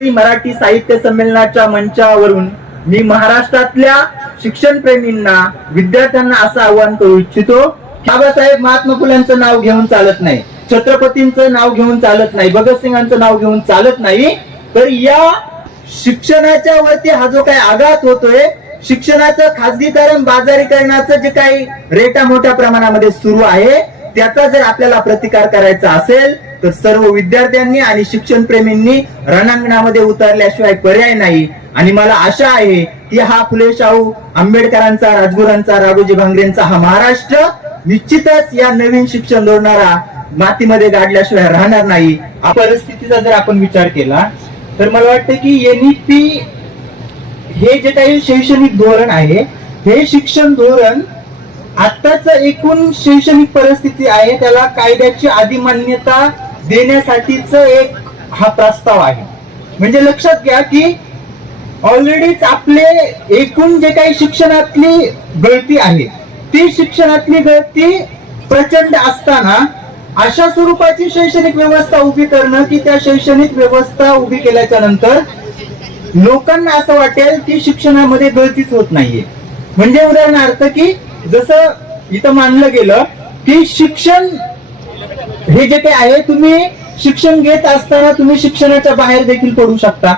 मराठी साहित्य संमेलनाच्या मंचावरून मी महाराष्ट्रातल्या शिक्षण प्रेमींना विद्यार्थ्यांना असं आवाहन करू इच्छितो बाबासाहेब महात्मा फुलेंचं नाव घेऊन चालत नाही छत्रपतींचं नाव घेऊन चालत नाही भगतसिंगांचं नाव घेऊन चालत नाही तर या शिक्षणाच्या वरती हा जो काही आघात होतोय शिक्षणाचं खाजगीकरण बाजारीकरणाचं जे काही रेटा मोठ्या प्रमाणामध्ये सुरू आहे त्याचा जर आपल्याला प्रतिकार करायचा असेल तर सर्व विद्यार्थ्यांनी आणि शिक्षण प्रेमींनी रणांगणामध्ये उतरल्याशिवाय पर्याय नाही. आणि मला आशा आहे की हा फुले शाहू आंबेडकरांचा राजगुरांचा राघोजी भांगरेंचा हा महाराष्ट्र निश्चितच या नवीन शिक्षण धोरणाला मातीमध्ये गाडल्याशिवाय राहणार नाही. परिस्थितीचा जर आपण विचार केला तर मला वाटतं की एनईपी हे जे काही शैक्षणिक धोरण आहे हे शिक्षण धोरण आताच एकूण शैक्षणिक परिस्थिती आहे त्याला कायद्याची अधिमान्यता देण्यासाठीच एक हा प्रस्ताव आहे. म्हणजे लक्षात घ्या की ऑलरेडीच आपले एकूण जे काही शिक्षणातली गळती आहे ती शिक्षणातली गळती प्रचंड असताना अशा स्वरूपाची शैक्षणिक व्यवस्था उभी करणं की त्या शैक्षणिक व्यवस्था उभी केल्याच्यानंतर लोकांना असं वाटेल की शिक्षणामध्ये गळतीच होत नाहीये. म्हणजे उदाहरणार्थ की जसं इथं मानलं गेलं की शिक्षण हे जे काही आहे तुम्ही शिक्षण घेत असताना तुम्ही शिक्षणाच्या बाहेर देखील पडू शकता.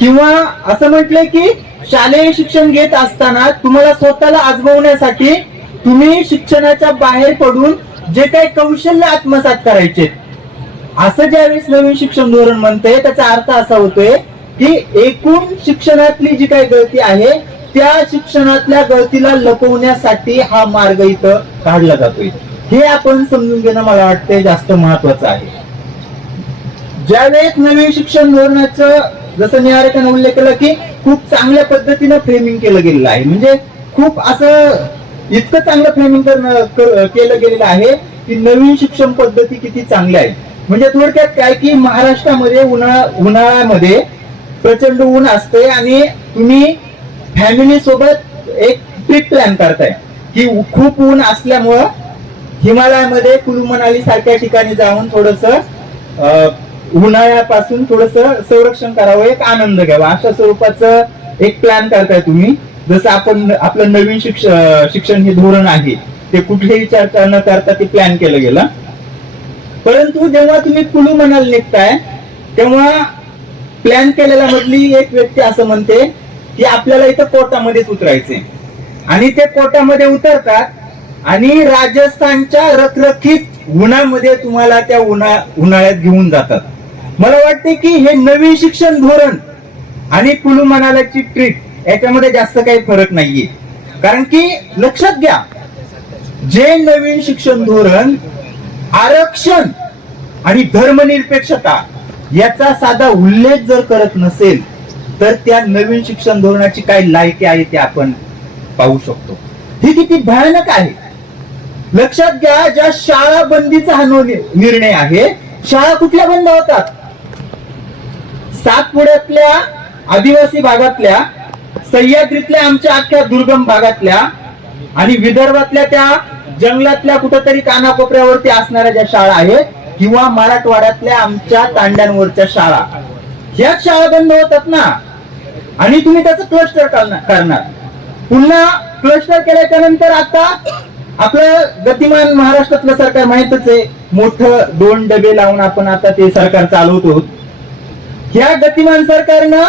किंवा असं म्हटलंय की शालेय शिक्षण घेत असताना तुम्हाला स्वतःला आजमावण्यासाठी तुम्ही शिक्षणाच्या बाहेर पडून जे काही कौशल्य आत्मसात करायचे. असं ज्यावेळेस नवीन शिक्षण धोरण म्हणतंय त्याचा अर्थ असा होतोय की एकूण शिक्षणातली जी काही गळती आहे त्या शिक्षणातल्या गळतीला लपवण्यासाठी हा मार्ग इथं काढला जातोय. हे आपण समजून घेणं मला वाटतंय जास्त महत्वाचं आहे. ज्यावेळेस नवीन शिक्षण धोरणाचं जसं निहारकानं उल्लेख केला की खूप चांगल्या पद्धतीनं फ्रेमिंग केलं गेलेलं आहे. म्हणजे खूप असं इतकं चांगलं फ्रेमिंग केलं गेलेलं आहे की नवीन शिक्षण पद्धती किती चांगल्या आहेत. म्हणजे थोडक्यात काय की महाराष्ट्रामध्ये उन्हाळा उन्हाळ्यामध्ये प्रचंड ऊन असते आणि तुम्ही फॅमिली सोबत एक ट्रिप प्लॅन करताय. की खूप ऊन असल्यामुळं हिमालयामध्ये कुलू मनाली सारख्या ठिकाणी जाऊन थोडस उन्हाळ्यापासून थोडस संरक्षण करावं एक आनंद घ्यावा. अशा स्वरूपाचं एक प्लॅन करताय तुम्ही. जसं आपण आपलं नवीन शिक्षण शिक्षण हे धोरण आहे ते कुठलीही चर्चा न करता ते प्लॅन केलं गेलं. परंतु जेव्हा तुम्ही कुलू मनाली निघताय तेव्हा प्लॅन केलेल्या मधली एक व्यक्ती असं म्हणते की आपल्याला इथं कोटामध्येच उतरायचे आणि ते कोटामध्ये उतरतात आणि राजस्थानच्या रखरखीत उन्हामध्ये तुम्हाला त्या उन्हा उन्हाळ्यात घेऊन जातात. मला वाटते की हे नवीन शिक्षण धोरण आणि कुलू मनालाची ट्रीट याच्यामध्ये जास्त काही फरक नाहीये. कारण की लक्षात घ्या जे नवीन शिक्षण धोरण आरक्षण आणि धर्मनिरपेक्षता याचा साधा उल्लेख जर करत नसेल तर त्या नवीन शिक्षण धोरणाची काय लायकी आहे ते आपण पाहू शकतो. ही किती भयानक आहे. लक्षात घ्या ज्या शाळा बंदीचा हा निर्णय आहे शाळा कुठल्या बंद होतात? सातपुड्यातल्या आदिवासी भागातल्या सह्याद्रीतल्या आमच्या अख्ख्या दुर्गम भागातल्या आणि विदर्भातल्या त्या जंगलातल्या कुठंतरी कानाकोपऱ्यावरती असणाऱ्या ज्या शाळा आहेत किंवा मराठवाड्यातल्या आमच्या तांड्यांवरच्या शाळा. ह्याच शाळा बंद होतात ना. आणि तुम्ही त्याचं क्लस्टर करणार पुन्हा क्लस्टर केल्याच्यानंतर आता आपलं गतिमान महाराष्ट्रातलं सरकार माहितच आहे. मोठं दोन डबे लावून आपण आता ते सरकार चालवतो. या गतिमान सरकारनं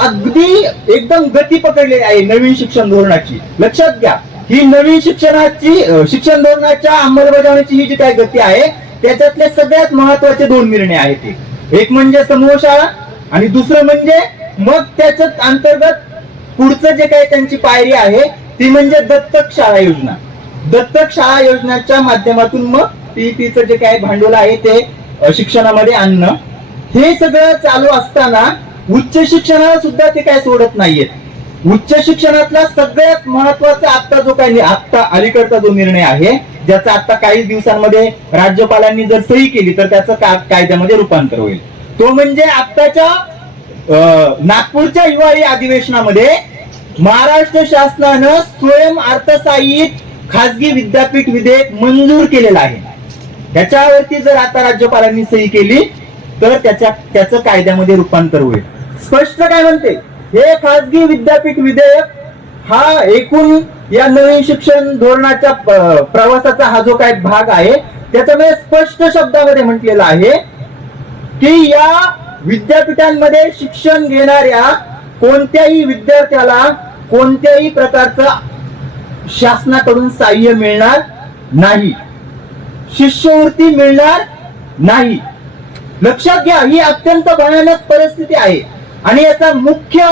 अगदी एकदम गती पकडलेली आहे नवीन शिक्षण धोरणाची. लक्षात घ्या ही नवीन शिक्षणाची शिक्षण धोरणाच्या अंमलबजावणीची ही जी काय गती आहे त्याच्यातले सगळ्यात महत्त्वाचे दोन निर्णय आहेत एक म्हणजे समूह शाळा आणि दुसरं म्हणजे मग त्याच्यात अंतर्गत पुढचं जे काही त्यांची पायरी आहे ती म्हणजे दत्तक शाळा योजना. दत्तक शाळा योजनेच्या माध्यमातून मग पीईपीचं जे काही भांडवल आहे ते शिक्षणामध्ये आणणं. हे सगळं चालू असताना उच्च शिक्षणाला सुद्धा ते काय सोडत नाहीयेत. उच्च शिक्षणातला सगळ्यात महत्त्वाचा आता जो काही आत्ता अलीकडचा जो निर्णय आहे ज्याचा आता काही दिवसांमध्ये राज्यपालांनी जर सही केली तर त्याचं का- कायद्यामध्ये रूपांतर होईल. तो म्हणजे आत्ताच्या अं, नागपूरच्या हिवाळी अधिवेशनामध्ये महाराष्ट्र शासनानं स्वयं अर्थसहाय्यित खासगी विद्यापीठ विधेयक मंजूर केलेलं आहे. त्याच्यावरती जर आता राज्यपालांनी सही केली तर त्याच्या त्याचं कायद्यामध्ये रूपांतर होईल. स्पष्ट काय म्हणते? हे खासगी विद्यापीठ विधेयक हा एकूण या नवीन शिक्षण धोरणाच्या प्रवासाचा हा जो काय भाग आहे त्याच्यामध्ये स्पष्ट शब्दामध्ये म्हटलेलं आहे की या विद्यापीठांमध्ये शिक्षण घेणाऱ्या कोणत्याही विद्यार्थ्याला कोणत्याही प्रकारचं शासनाकडून सहाय्य मिळणार नाही. शिष्यवृत्ती मिळणार नाही. लक्षात घ्या ही अत्यंत भयानक परिस्थिती आहे. आणि याचा मुख्य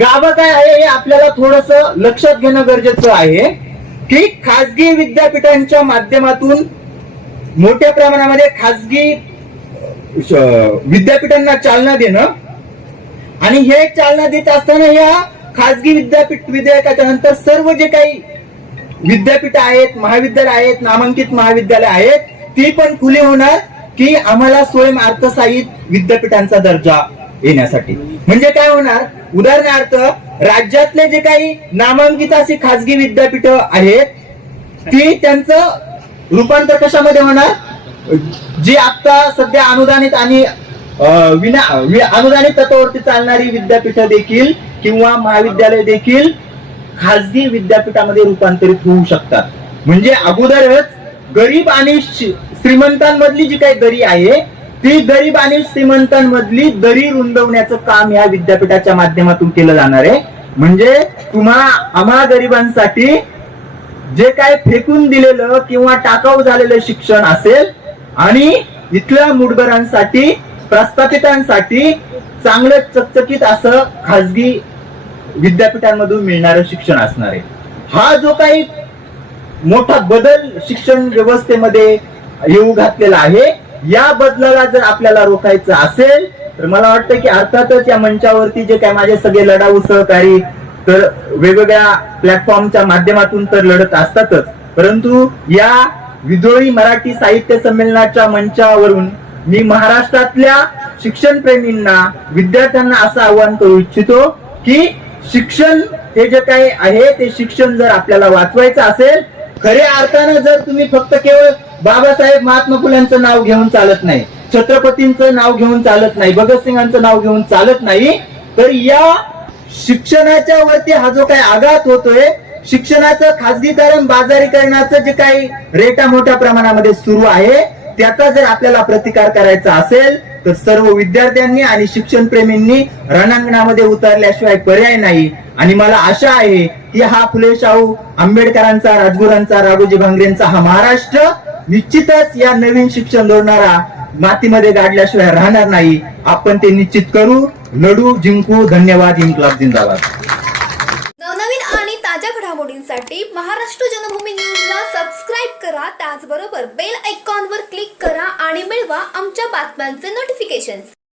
गाभा काय आहे हे आपल्याला थोडस लक्षात घेणं गरजेचं आहे की खासगी विद्यापीठांच्या माध्यमातून मोठ्या प्रमाणामध्ये खासगी विद्यापीठांना चालना देणं आणि हे चालना देत असताना या खासगी विद्यापीठ विधेयकाच्या नंतर सर्व जे काही विद्यापीठ आहेत महाविद्यालय आहेत नामांकित महाविद्यालय आहेत ती पण खुली होणार की आम्हाला स्वयं अर्थसाहित विद्यापीठांचा दर्जा येण्यासाठी. म्हणजे काय होणार? उदाहरणार्थ राज्यातले जे काही नामांकित अशी खासगी विद्यापीठ आहेत ती त्यांचं रूपांतर कशामध्ये होणार? जी आता सध्या अनुदानित आणि विना वि- अनुदानित तत्वावरती चालणारी विद्यापीठ देखील किंवा महाविद्यालय देखील खासगी विद्यापीठामध्ये रूपांतरित होऊ शकतात. म्हणजे अगोदरच गरीब आणि श्रीमंतांमधली जी काही दरी आहे ती गरीब आणि श्रीमंतांमधली दरी रुंदवण्याचं काम या विद्यापीठाच्या माध्यमातून केलं जाणार आहे. म्हणजे तुम्हा आम्हा गरिबांसाठी जे काय फेकून दिलेलं किंवा टाकाऊ झालेलं शिक्षण असेल आणि इथल्या मुडबरांसाठी प्रस्थापितांसाठी चांगलं चकचकीत असं खासगी विद्यापीठांमधून मिळणारं शिक्षण असणार आहे. हा जो काही मोठा बदल शिक्षण व्यवस्थेमध्ये येऊ घातलेला आहे या बदलाला जर आपल्याला रोखायचं असेल तर मला वाटतं की अर्थातच या मंचावरती जे काय माझे सगळे लढाऊ सहकारी तर वेगवेगळ्या प्लॅटफॉर्मच्या माध्यमातून तर लढत असतातच. परंतु या विजोळी मराठी साहित्य संमेलनाच्या मंचावरून मी महाराष्ट्रातल्या शिक्षण प्रेमींना विद्यार्थ्यांना असं आवाहन करू इच्छितो की शिक्षण हे जे काही आहे ते शिक्षण जर आपल्याला वाचवायचं असेल खऱ्या अर्थानं जर तुम्ही फक्त केवळ बाबासाहेब महात्मा फुल्यांचं नाव घेऊन चालत नाही छत्रपतींचं नाव घेऊन चालत नाही भगतसिंगांचं नाव घेऊन चालत नाही तर या शिक्षणाच्या वरती हा जो काही आघात होतोय शिक्षणाचं खासगीकरण बाजारीकरणाचं जे काही रेटा मोठ्या प्रमाणामध्ये सुरू आहे त्याचा जर आपल्याला प्रतिकार करायचा असेल तर सर्व विद्यार्थ्यांनी आणि शिक्षण प्रेमींनी रणांगणामध्ये उतरल्याशिवाय पर्याय नाही. आणि मला आशा आहे की हा फुले शाहू आंबेडकरांचा राजगुरांचा राघोजी भांगरेंचा हा महाराष्ट्र निश्चितच या नवीन शिक्षण धोरणाला मातीमध्ये गाडल्याशिवाय राहणार नाही. आपण ते निश्चित करू. लढू जिंकू. धन्यवाद. इन्कलाब जिंदाबाद. नवनवीन आणि ताज्या घडामोडींसाठी महाराष्ट्र जनभूमी न्यूजला करा त्याचबरोबर बेल आयकॉनवर क्लिक करा आणि मिळवा आमच्या बातम्यांचे नोटिफिकेशन्स